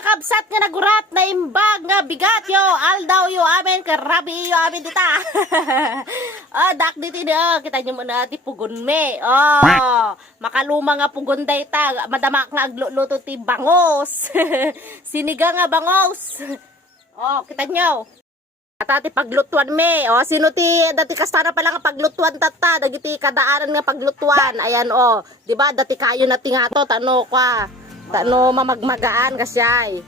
mga kabsat nga nagurat na imbag nga bigat yo. Aldaw yo amin karabi yo amin dita. Dak dito na kita nyo muna ti pugon me. Makaluma nga pugon dayta. Madamak nga agluluto ti bangos. Siniga nga bangos. Kita nyo. Ati paglutuan me. Sino ti dati kastana pala nga paglutuan tata. Dagiti kadaanan nga paglutuan. Ayan di ba dati kayo na tingato tano kwa. Tano mamagmagaan kasyay.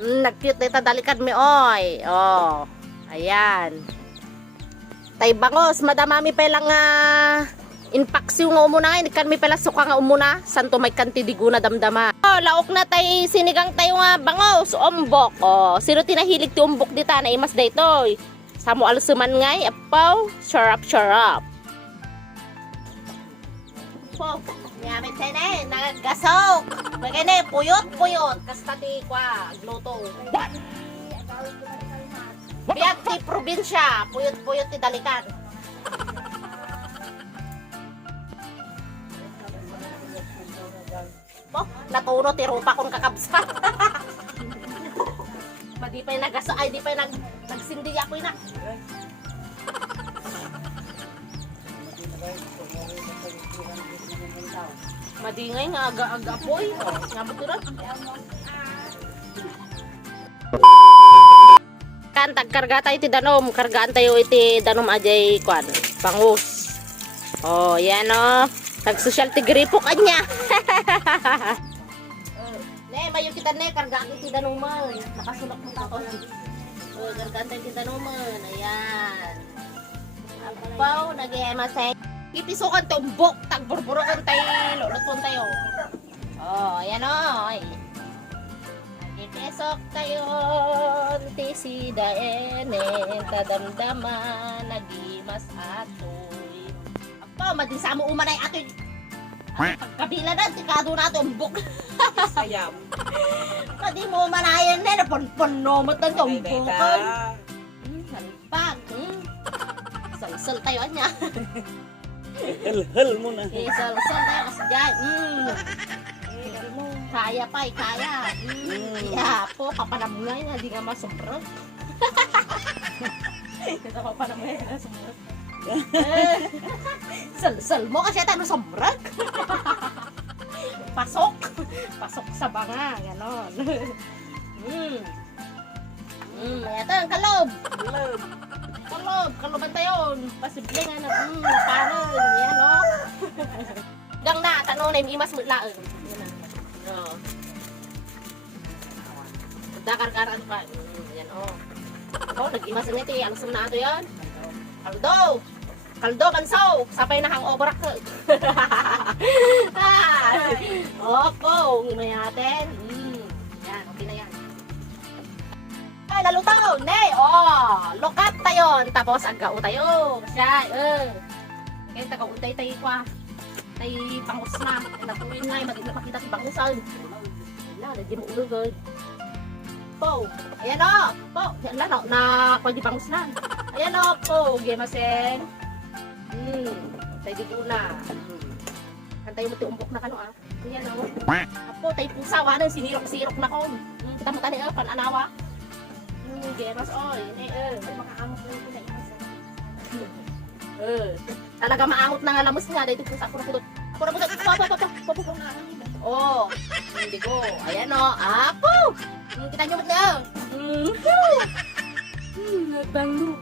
Nag-cute dito dalikan mi oy. Ayan. Tay bangos madamami pa lang inpaksiw nga umuna ngayon. Ikan mi pala suka nga umuna. Santo may kantidiguna damdama. Laok na tay sinigang tayo nga bangos. Umbok. Sino tinahilig ti umbok dita na imas daytoy. Samo alusuman ngay. Apaw. Charap. Yamin tayo na nagagasok. Maganda puyot. Kasta ti kwa, agluto. Biyak ti probinsya. Puyot ti dalikan. Natuno ti rupa kong kakabsat. Di pa yung nagasok. Ay, di pa yung nagsindi ako yun. Madingay nga aga-aga po nga buturan. Kan tagkarga tayo iti danom, kargaan tayo iti danom ajay kwan, bangus. Yan tag social ti gripo kanya. Ne, mayo kita ne kargaan iti danom man. Nakasulak mo ta ko. Kargaan tayo iti danom man. Ayan. Apaw nag-emasay. Ipisukan tumbok, tagburburokan tayo, lulutuan tayo. Ayan Ipisok tayo, tisida tadamdaman, nagimas atoy. Apo, madisamo umanay atoy. Pagkabila na, tikado na tumbok. Sayam. Padi mo umanayan na, napunpuno mo itong tumbokan. Salpag. Salsal tayo anya. Hel mo na. Salsal tayo kasi dyan. Kaya pa kaya. Kaya po, papanamungay nga, di nga masumbrag. Kita papanamungay nga sumbrag. Salsal mo kasi tayo sumbrag. Pasok sa banga, ganon. Ito ang kalob. Kaloban tayo. Pasible nga na, paano, yan Gang na, tanong na, imas mo laang. Yan na. Dakar-karan pa. Yan nag-imas nga ito, alusam na ito yan. Kaldo, bansaw. Sapay na hangover ako. May natin. Yan, okay na yan. Lalutaw, ne, lokat tayo. Tapos agao tayo. Siya, kaya tagautay tayo kwa. Tayo bangus na. Natuwin nga, makita si bangusan. Wala, lagi mo ulo, good. Po, ayan po. Yan lang, pwede bangus na. Ayan po, gimaseng. Tayo dito na. Kantay mo umbok na kano, Ayan Apo, tayo pusa, wanan, sinirok-sirok na ko. Kita mo tani, pananawa. Gemas makaamot na yung pinaimas. Talaga maangot na nga lamos niya. Dahil ito pusa, pura-pudot. Hindi ko. Ayan apo! Kita nyo ba't na? Nagbango.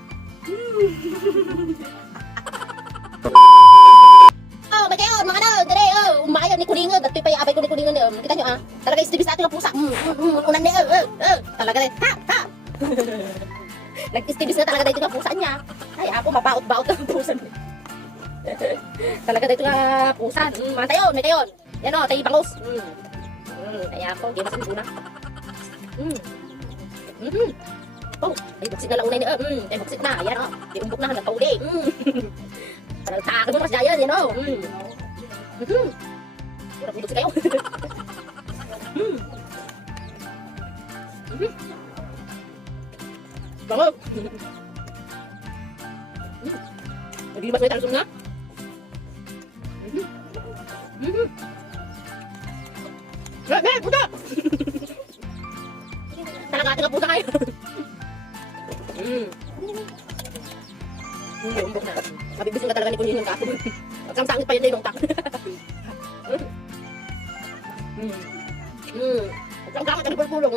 May kayo, mga dire, umayaw ni Kulingon. Dati pa yung abay ko ni Kulingon. Kita nyo talaga istibis natin yung pusa. Unan niya, talaga rin, ha! Nag-istibis na talaga dito nga pusa niya. Ay, ako mabaot-baot ang pusa niya. Talaga dito nga pusa. Mga tayo, may tayo. Yan tayo bangus. Kaya ako, gimas ang buna. Ay, buksit na lang unay niya. Ay, buksit na. Ayan iumbok na, nagpauli. Talagang takag mo mas dyan, yan buksit kayo. Bango! Naglimas mo yung talusong na? Buda! ngayon. Umbok na. Mabibising ka talaga ni Kunin yung kapo. Ang sangit pa yun na yung tak. Ang sangit na ni Pulpulong.